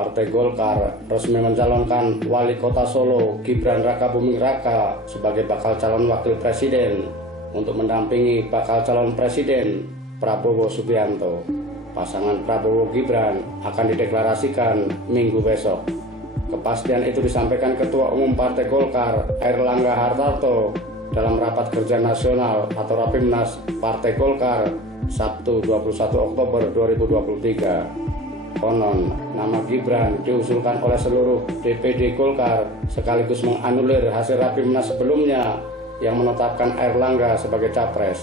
Partai Golkar resmi mencalonkan Wali Kota Solo Gibran Rakabuming Raka sebagai bakal calon wakil presiden untuk mendampingi bakal calon presiden Prabowo Subianto. Pasangan Prabowo Gibran akan dideklarasikan minggu besok. Kepastian itu disampaikan Ketua Umum Partai Golkar Airlangga Hartarto dalam rapat kerja nasional atau Rapimnas Partai Golkar Sabtu 21 Oktober 2023. Konon, nama Gibran diusulkan oleh seluruh DPD Golkar sekaligus menganulir hasil Rapimnas sebelumnya yang menetapkan Airlangga sebagai capres.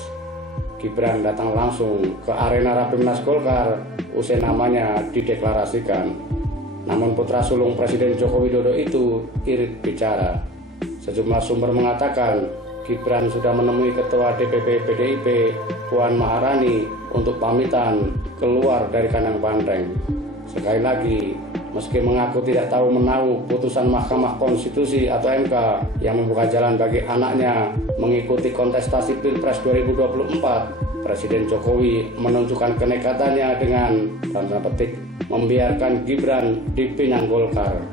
Gibran datang langsung ke arena Rapimnas Golkar usai namanya dideklarasikan. Namun putra sulung Presiden Joko Widodo itu irit bicara. Sejumlah sumber mengatakan Gibran sudah menemui Ketua DPP PDIP Puan Maharani untuk pamitan keluar dari kandang banteng. Sekali lagi, meski mengaku tidak tahu menahu putusan Mahkamah Konstitusi atau MK yang membuka jalan bagi anaknya mengikuti kontestasi Pilpres 2024, Presiden Jokowi menunjukkan kenekatannya dengan tanda petik membiarkan Gibran dipinang Golkar.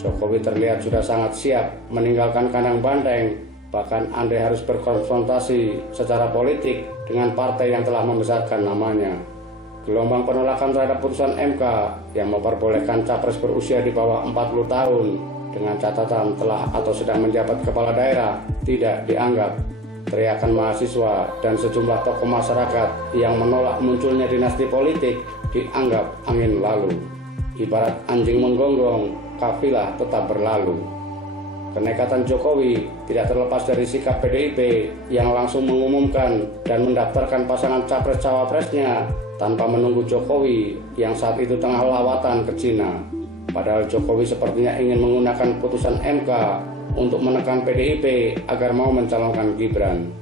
Jokowi terlihat sudah sangat siap meninggalkan kandang banteng, bahkan andai harus berkonfrontasi secara politik dengan partai yang telah membesarkan namanya. Gelombang penolakan terhadap putusan MK yang memperbolehkan capres berusia di bawah 40 tahun dengan catatan telah atau sedang menjabat kepala daerah tidak dianggap. Teriakan mahasiswa dan sejumlah tokoh masyarakat yang menolak munculnya dinasti politik dianggap angin lalu. Ibarat anjing menggonggong, kafilah tetap berlalu. Kenekatan Jokowi tidak terlepas dari sikap PDIP yang langsung mengumumkan dan mendaftarkan pasangan capres-cawapresnya tanpa menunggu Jokowi yang saat itu tengah lawatan ke Cina. Padahal Jokowi sepertinya ingin menggunakan putusan MK untuk menekan PDIP agar mau mencalonkan Gibran.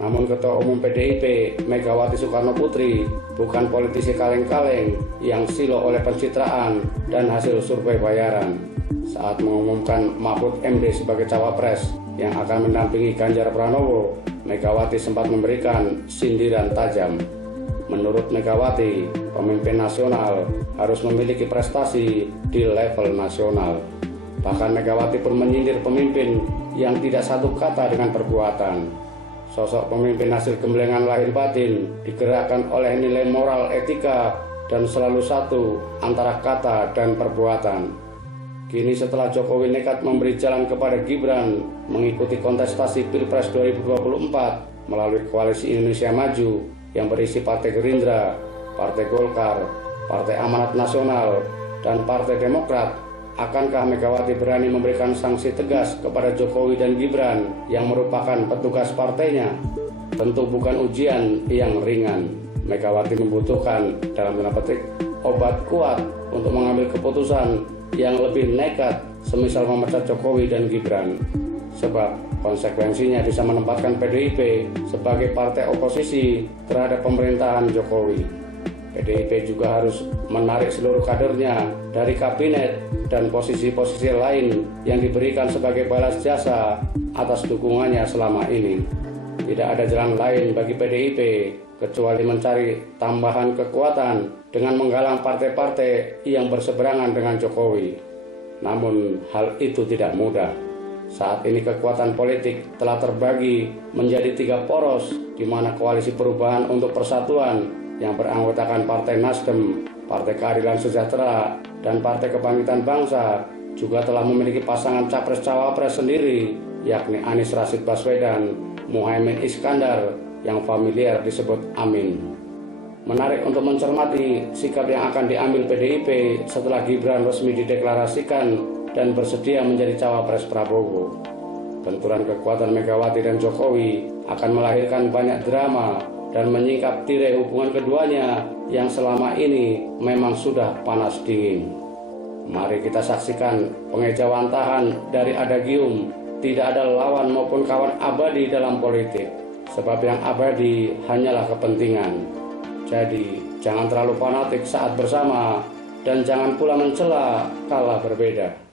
Namun Ketua Umum PDIP Megawati Soekarnoputri bukan politisi kaleng-kaleng yang silo oleh pencitraan dan hasil survei bayaran. Saat mengumumkan Mahfud MD sebagai cawapres yang akan mendampingi Ganjar Pranowo, Megawati sempat memberikan sindiran tajam. Menurut Megawati, pemimpin nasional harus memiliki prestasi di level nasional. Bahkan Megawati pun menyindir pemimpin yang tidak satu kata dengan perbuatan. Sosok pemimpin hasil gemblengan lahir batin digerakkan oleh nilai moral etika dan selalu satu antara kata dan perbuatan. Kini setelah Jokowi nekat memberi jalan kepada Gibran mengikuti kontestasi Pilpres 2024 melalui Koalisi Indonesia Maju yang berisi Partai Gerindra, Partai Golkar, Partai Amanat Nasional, dan Partai Demokrat, akankah Megawati berani memberikan sanksi tegas kepada Jokowi dan Gibran yang merupakan petugas partainya? Tentu bukan ujian yang ringan. Megawati membutuhkan dalam tanda petik obat kuat untuk mengambil keputusan yang lebih nekat semisal memecat Jokowi dan Gibran. Sebab konsekuensinya bisa menempatkan PDIP sebagai partai oposisi terhadap pemerintahan Jokowi. PDIP juga harus menarik seluruh kadernya dari kabinet dan posisi-posisi lain yang diberikan sebagai balas jasa atas dukungannya selama ini. Tidak ada jalan lain bagi PDIP kecuali mencari tambahan kekuatan dengan menggalang partai-partai yang berseberangan dengan Jokowi. Namun hal itu tidak mudah. Saat ini kekuatan politik telah terbagi menjadi 3 poros, di mana Koalisi Perubahan untuk Persatuan yang beranggotakan Partai Nasdem, Partai Keadilan Sejahtera, dan Partai Kebangkitan Bangsa juga telah memiliki pasangan capres-cawapres sendiri, yakni Anies Rashid Baswedan, Muhaimin Iskandar, yang familiar disebut Amin. Menarik untuk mencermati sikap yang akan diambil PDIP setelah Gibran resmi dideklarasikan dan bersedia menjadi cawapres Prabowo. Benturan kekuatan Megawati dan Jokowi akan melahirkan banyak drama dan menyingkap tirai hubungan keduanya yang selama ini memang sudah panas dingin. Mari kita saksikan pengejawantahan dari adagium, tidak ada lawan maupun kawan abadi dalam politik, sebab yang abadi hanyalah kepentingan. Jadi jangan terlalu fanatik saat bersama dan jangan pula mencela kala berbeda.